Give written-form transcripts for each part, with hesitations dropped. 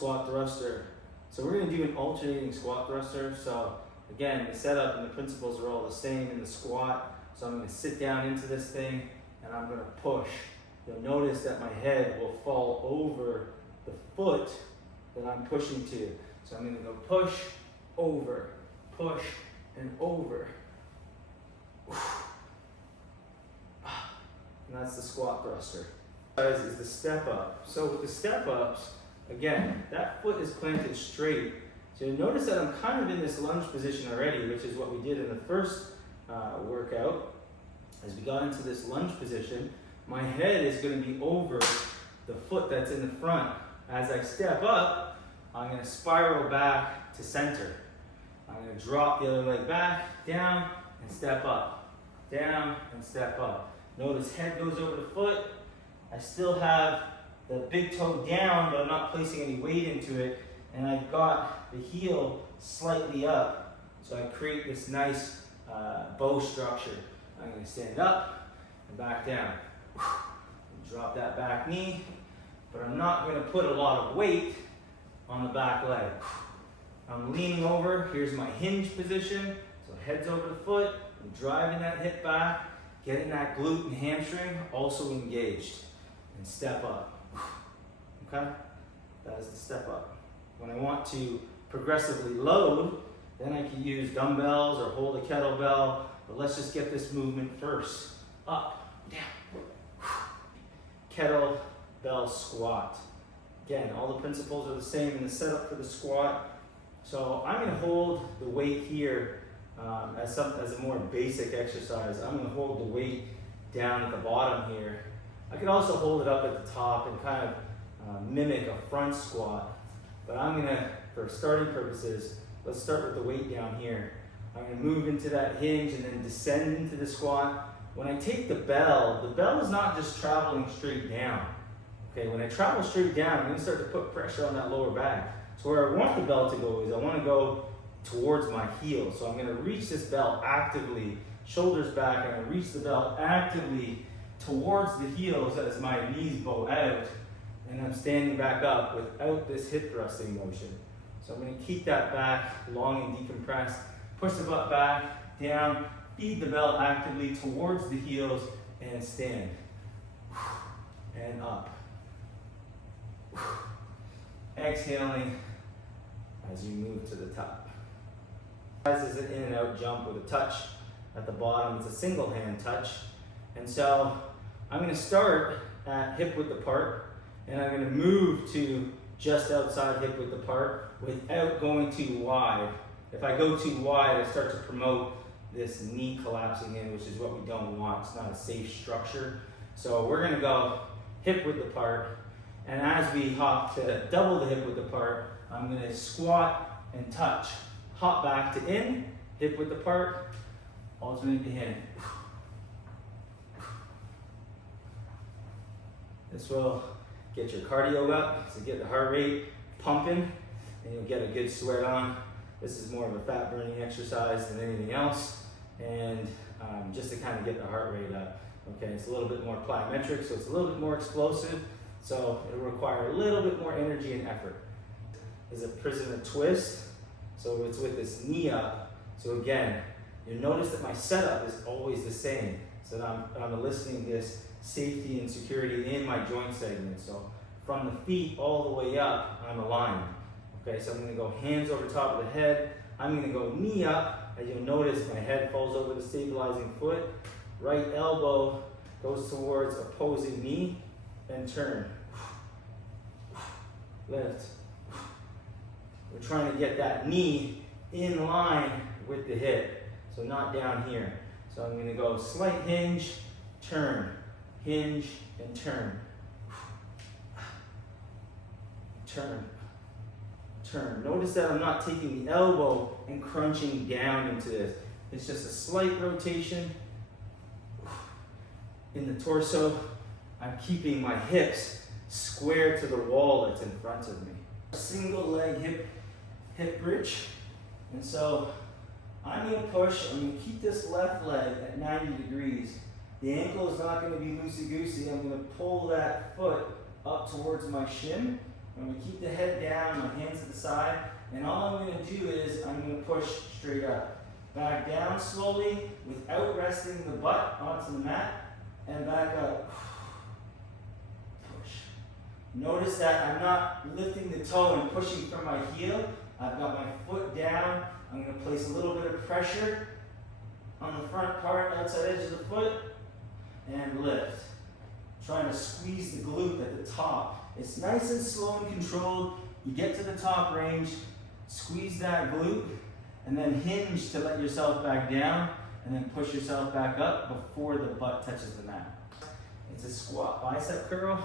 squat thruster. So we're going to do an alternating squat thruster. So again, the setup and the principles are all the same in the squat. So I'm going to sit down into this thing and I'm going to push. You'll notice that my head will fall over the foot that I'm pushing to. So I'm going to go push, over, push, and over. And that's the squat thruster. Is the step up. So with the step ups, again, that foot is planted straight. So you'll notice that I'm kind of in this lunge position already, which is what we did in the first workout. As we got into this lunge position, my head is going to be over the foot that's in the front. As I step up, I'm going to spiral back to center. I'm going to drop the other leg back, down, and step up. Down, and step up. Notice head goes over the foot. I still have the big toe down, but I'm not placing any weight into it. And I've got the heel slightly up. So I create this nice bow structure. I'm going to stand up and back down. Drop that back knee, but I'm not going to put a lot of weight on the back leg. I'm leaning over. Here's my hinge position. So head's over the foot. I'm driving that hip back, getting that glute and hamstring also engaged. And step up. Okay? That is the step up. When I want to progressively load, then I can use dumbbells or hold a kettlebell, but let's just get this movement first. Up, down. Kettlebell squat. Again, all the principles are the same in the setup for the squat. So I'm going to hold the weight here as a more basic exercise. I'm going to hold the weight down at the bottom here. I could also hold it up at the top and kind of mimic a front squat. But I'm going to, for starting purposes, let's start with the weight down here. I'm going to move into that hinge and then descend into the squat. When I take the bell is not just traveling straight down. Okay, when I travel straight down, I'm going to start to put pressure on that lower back. So where I want the bell to go is I want to go towards my heel. So I'm going to reach this bell actively, shoulders back, and I reach the bell actively towards the heels as my knees bow out, and I'm standing back up without this hip thrusting motion. So I'm going to keep that back long and decompressed, push the butt back, down, feed the bell actively towards the heels, and stand. And up. Exhaling as you move to the top. This is an in and out jump with a touch at the bottom. It's a single hand touch. And so I'm going to start at hip width apart, and I'm going to move to just outside hip width apart without going too wide. If I go too wide, I start to promote this knee collapsing in, which is what we don't want. It's not a safe structure. So we're going to go hip width apart, and as we hop to double the hip width apart, I'm going to squat and touch. Hop back to in, hip width apart, alternate to in. This will get your cardio up, so get the heart rate pumping, and you'll get a good sweat on. This is more of a fat burning exercise than anything else, and just to kind of get the heart rate up. Okay, it's a little bit more plyometric, so it's a little bit more explosive, so it'll require a little bit more energy and effort. There's a prisoner twist, so it's with this knee up. So again, you'll notice that my setup is always the same, so that I'm eliciting this safety and security in my joint segment. So from the feet all the way up, I'm aligned. Okay, so I'm going to go hands over top of the head. I'm going to go knee up. As you'll notice, my head falls over the stabilizing foot. Right elbow goes towards opposing knee, and turn. Lift. We're trying to get that knee in line with the hip, so not down here. So I'm going to go slight hinge, turn, hinge, and turn. Turn, turn. Notice that I'm not taking the elbow and crunching down into this. It's just a slight rotation in the torso. I'm keeping my hips square to the wall that's in front of me. Single leg hip bridge. And so I'm going to push. I'm going to keep this left leg at 90 degrees. The ankle is not going to be loosey-goosey. I'm going to pull that foot up towards my shin. I'm gonna keep the head down, my hands at the side, and all I'm gonna do is I'm gonna push straight up. Back down slowly without resting the butt onto the mat, and back up. Push. Notice that I'm not lifting the toe and pushing from my heel. I've got my foot down. I'm gonna place a little bit of pressure on the front part, outside edge of the foot, and lift. Trying to squeeze the glute at the top. It's nice and slow and controlled. You get to the top range, squeeze that glute, and then hinge to let yourself back down, and then push yourself back up before the butt touches the mat. It's a squat bicep curl.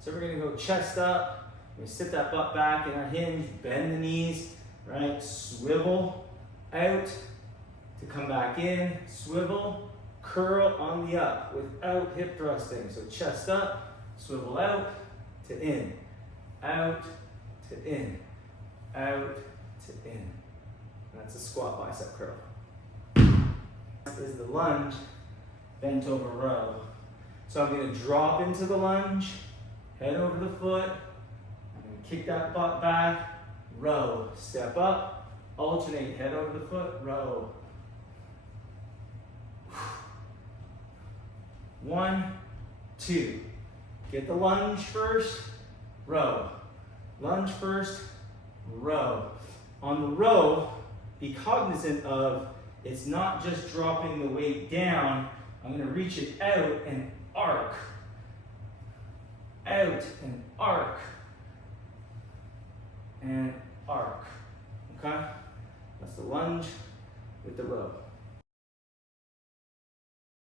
So we're gonna go chest up. We're gonna sit that butt back in our hinge, bend the knees, right? Swivel out to come back in, swivel, curl on the up without hip thrusting. So chest up, swivel out to in, out to in, out to in. That's a squat bicep curl. This is the lunge, bent over row. So I'm gonna drop into the lunge, head over the foot. I'm gonna kick that butt back, row, step up, alternate, head over the foot, row. 1, 2. Get the lunge first, row. Lunge first, row. On the row, be cognizant of it's not just dropping the weight down. I'm going to reach it out and arc. Out and arc. And arc. Okay? That's the lunge with the row.